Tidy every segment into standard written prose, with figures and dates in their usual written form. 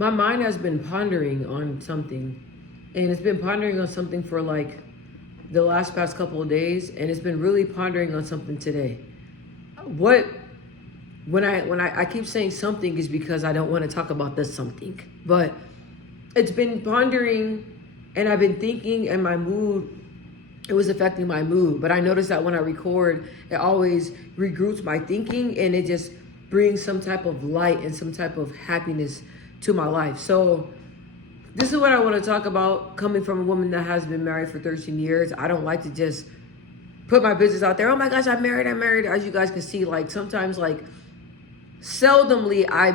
My mind has been pondering on something, and it's been pondering on something for like the last past couple of days, and it's been really pondering on something today. What when I keep saying something is because I don't want to talk about this something, but it's been pondering, and I've been thinking, and my mood, it was affecting my mood. But I noticed that when I record, it always regroups my thinking, and it just brings some type of light and some type of happiness to my life. So this is what I want to talk about, coming from a woman that has been married for 13 years. I don't like to just put my business out there. Oh my gosh, I'm married. As you guys can see, like sometimes, like seldomly I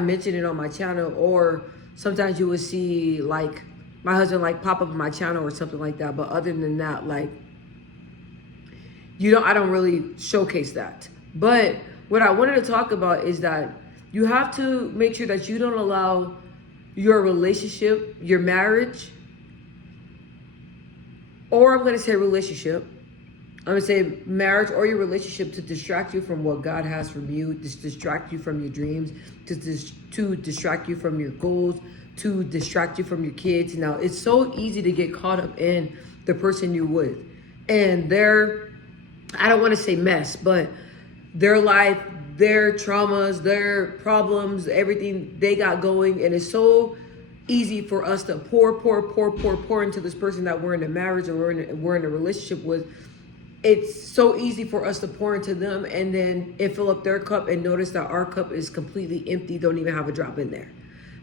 mention it on my channel, or sometimes you will see like my husband like pop up on my channel or something like that. But other than that, like, I don't really showcase that. But what I wanted to talk about is that you have to make sure that you don't allow your relationship, your marriage, or I'm going to say relationship, I'm going to say marriage or your relationship, to distract you from what God has for you, to distract you from your dreams, to distract you from your goals, to distract you from your kids. Now, it's so easy to get caught up in the person you're with and I don't want to say mess, but their life, their traumas, their problems, everything they got going. And it's so easy for us to pour into this person that we're in a marriage or we're in a relationship with. It's so easy for us to pour into them and then fill up their cup and notice that our cup is completely empty, don't even have a drop in there.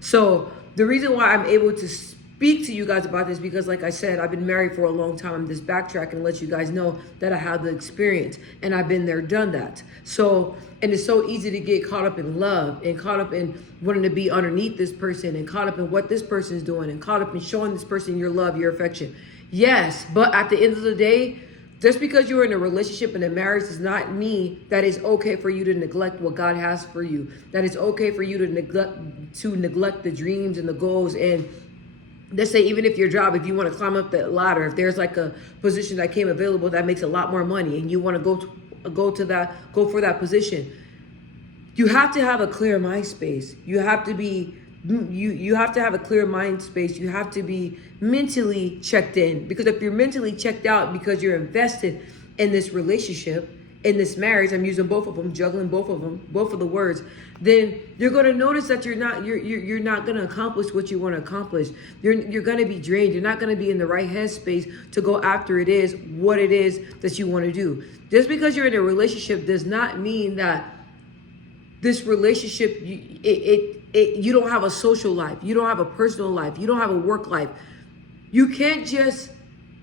So the reason why I'm able to speak to you guys about this, because like I said, I've been married for a long time. I'm just backtracking and let you guys know that I have the experience and I've been there, done that. So, and it's so easy to get caught up in love and caught up in wanting to be underneath this person and caught up in what this person is doing and caught up in showing this person your love, your affection. Yes, but at the end of the day, just because you're in a relationship and a marriage does not mean that it's okay for you to neglect what God has for you. That it's okay for you to neglect the dreams and the goals. And let's say, even if your job, if you want to climb up the ladder, if there's like a position that came available that makes a lot more money and you want to go for that position, you have to have a clear mind space. You have to have a clear mind space. You have to be mentally checked in, because if you're mentally checked out because you're invested in this relationship, in this marriage, I'm using both of them, juggling both of the words, then you're going to notice that you're not going to accomplish what you want to accomplish. You're going to be drained. You're not going to be in the right headspace to go after what it is that you want to do. Just because you're in a relationship does not mean that this relationship, you don't have a social life. You don't have a personal life. You don't have a work life. You can't just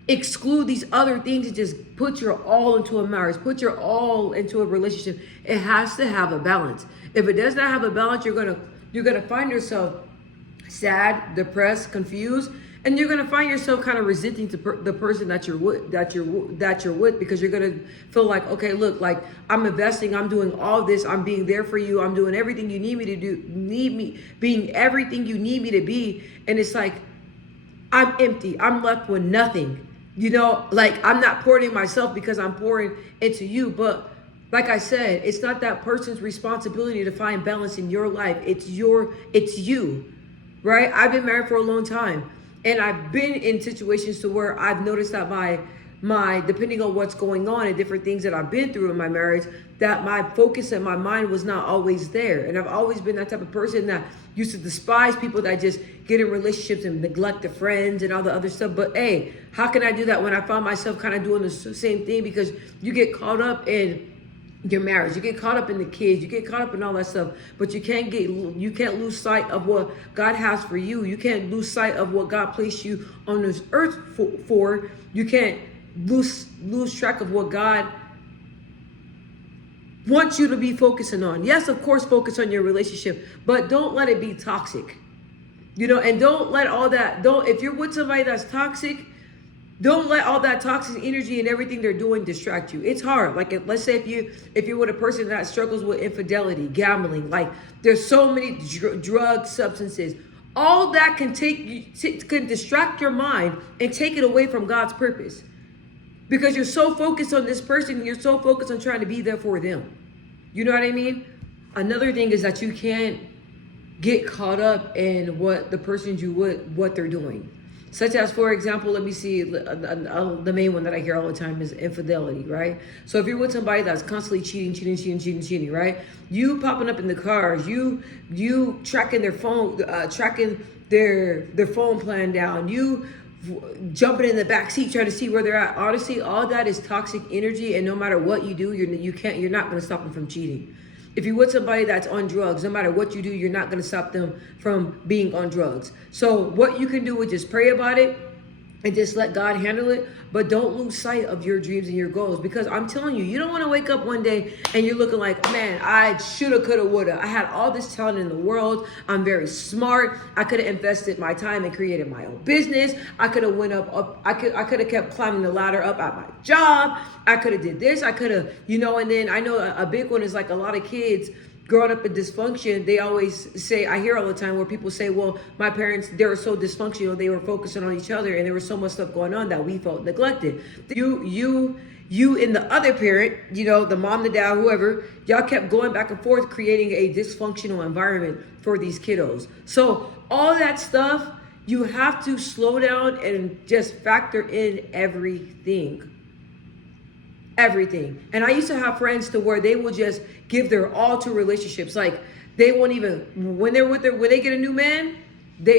exclude these other things and just put your all into a marriage, put your all into a relationship. It has to have a balance. If it does not have a balance, you're gonna find yourself sad, depressed, confused, and you're gonna find yourself kind of resenting the person that you're with, because you're gonna feel like, okay, look, like I'm investing, I'm doing all this, I'm being there for you, I'm doing everything you need me to do, being everything you need me to be, and it's like I'm empty, I'm left with nothing. Like I'm not pouring in myself because I'm pouring into you. But like I said, it's not that person's responsibility to find balance in your life. It's you, right? I've been married for a long time, and I've been in situations to where I've noticed that my depending on what's going on and different things that I've been through in my marriage, that my focus and my mind was not always there. And I've always been that type of person that used to despise people that just get in relationships and neglect their friends and all the other stuff. But hey, how can I do that when I found myself kind of doing the same thing? Because you get caught up in your marriage, you get caught up in the kids, you get caught up in all that stuff, but you can't lose sight of what God has for you. You can't lose sight of what God placed you on this earth for. You can't lose track of what God wants you to be focusing on. Yes, of course, focus on your relationship, but don't let it be toxic. And don't let all that, if you're with somebody that's toxic, don't let all that toxic energy and everything they're doing distract you. It's hard. Like, let's say if you're with a person that struggles with infidelity, gambling, like there's so many drugs, substances, all that can distract your mind and take it away from God's purpose. Because you're so focused on this person, you're so focused on trying to be there for them. You know what I mean? Another thing is that you can't get caught up in what the person what they're doing. Such as, for example, let me see, the main one that I hear all the time is infidelity, right? So if you're with somebody that's constantly cheating, right? You popping up in the cars, you tracking their phone, tracking their phone plan down, you jumping in the back seat trying to see where they're at. Honestly, all that is toxic energy, and no matter what you do, you're not going to stop them from cheating. If you're with somebody that's on drugs, no matter what you do, you're not going to stop them from being on drugs. So what you can do is just pray about it and just let God handle it. But don't lose sight of your dreams and your goals, because I'm telling you, you don't want to wake up one day and you're looking like, man, I shoulda, coulda, woulda. I had all this talent in the world. I'm very smart. I could have invested my time and created my own business. I could have went up. I could have kept climbing the ladder up at my job. I could have did this. I could have, and then I know a big one is like a lot of kids growing up in dysfunction. They always say, I hear all the time where people say, well, my parents, they were so dysfunctional, they were focusing on each other, and there was so much stuff going on that we felt neglected. You and the other parent, the mom, the dad, whoever, y'all kept going back and forth, creating a dysfunctional environment for these kiddos. So all that stuff, you have to slow down and just factor in everything. And I used to have friends to where they will just give their all to relationships. Like they won't even, when they get a new man,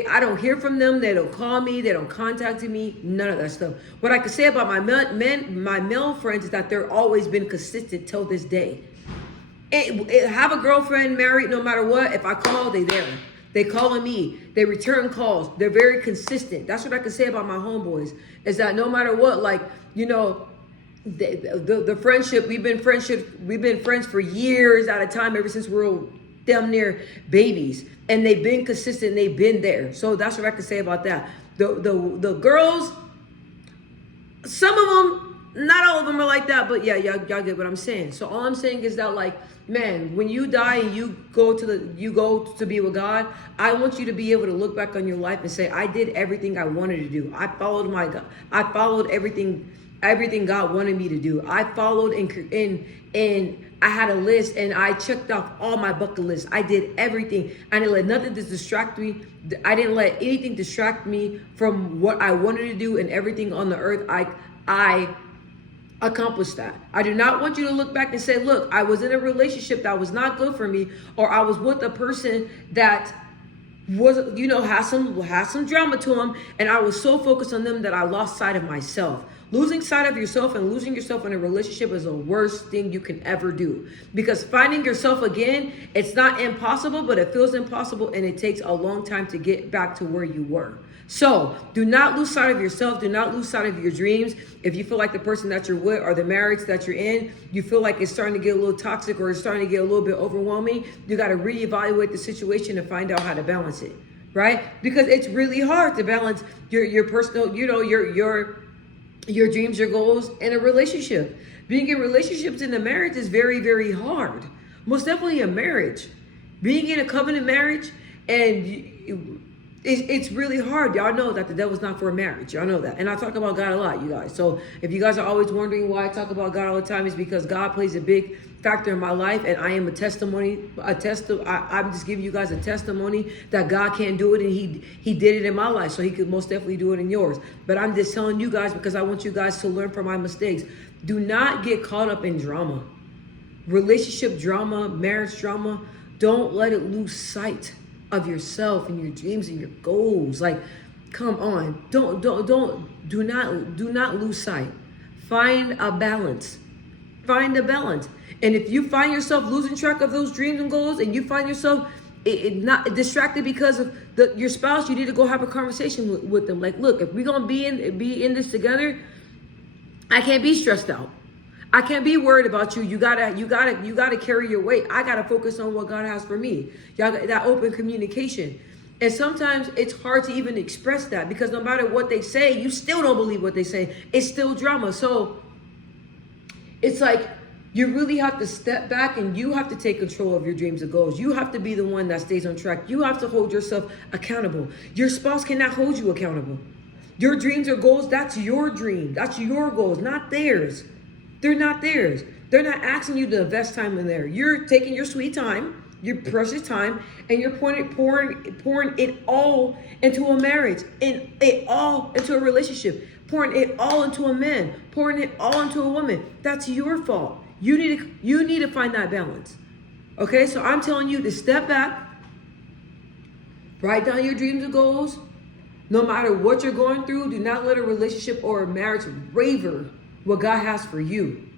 I don't hear from them. They don't call me. They don't contact me. None of that stuff. What I can say about my male friends is that they're always been consistent till this day. Have a girlfriend, married, no matter what. If I call, they there. They calling me. They return calls. They're very consistent. That's what I can say about my homeboys, is that no matter what, the friendship, we've been friends for years at a time, ever since we were damn near babies, and they've been consistent. They've been there. So that's what I can say about that. The girls, some of them, not all of them are like that, but yeah, y'all get what I'm saying. So all I'm saying is that, man, when you die and you go to be with God, I want you to be able to look back on your life and say, I did everything I wanted to do. I followed everything God wanted me to do. I followed and I had a list and I checked off all my bucket lists. I did everything. I didn't let nothing distract me. I didn't let anything distract me from what I wanted to do, and everything on the earth. I accomplished that. I do not want you to look back and say, look, I was in a relationship that was not good for me, or I was with a person that was, had some drama to them, and I was so focused on them that I lost sight of myself. Losing sight of yourself and losing yourself in a relationship is the worst thing you can ever do, because finding yourself again, it's not impossible, but it feels impossible, and it takes a long time to get back to where you were. So do not lose sight of yourself. Do not lose sight of your dreams. If you feel like the person that you're with or the marriage that you're in, you feel like it's starting to get a little toxic or it's starting to get a little bit overwhelming, you got to reevaluate the situation and find out how to balance it, right? Because it's really hard to balance your personal, your dreams, your goals in a relationship. Being in relationships in a marriage is very, very hard. Most definitely a marriage. Being in a covenant marriage, and it's really hard. Y'all know that the devil's not for a marriage. Y'all know that. And I talk about God a lot, you guys. So if you guys are always wondering why I talk about God all the time, it's because God plays a big factor in my life, and I am a testimony. I'm just giving you guys a testimony that God can do it, and He did it in my life, so He could most definitely do it in yours. But I'm just telling you guys because I want you guys to learn from my mistakes. Do not get caught up in drama, relationship drama, marriage drama. Don't let it lose sight of yourself and your dreams and your goals. Come on, do not lose sight. Find a balance. Find a balance. And if you find yourself losing track of those dreams and goals, and you find yourself not distracted because of your spouse, you need to go have a conversation with them. Like, look, if we're gonna be in this together, I can't be stressed out. I can't be worried about you. You gotta carry your weight. I gotta focus on what God has for me. Y'all got that open communication. And sometimes it's hard to even express that, because no matter what they say, you still don't believe what they say. It's still drama. So it's like you really have to step back, and you have to take control of your dreams and goals. You have to be the one that stays on track. You have to hold yourself accountable. Your spouse cannot hold you accountable. Your dreams or goals, that's your dream. That's your goals, not theirs. They're not theirs. They're not asking you to invest time in there. You're taking your sweet time. your precious time, and you're pouring it all into a marriage, and it all into a relationship, pouring it all into a man, pouring it all into a woman. That's your fault. You need to find that balance. Okay, so I'm telling you to step back, write down your dreams and goals. No matter what you're going through, do not let a relationship or a marriage waver what God has for you.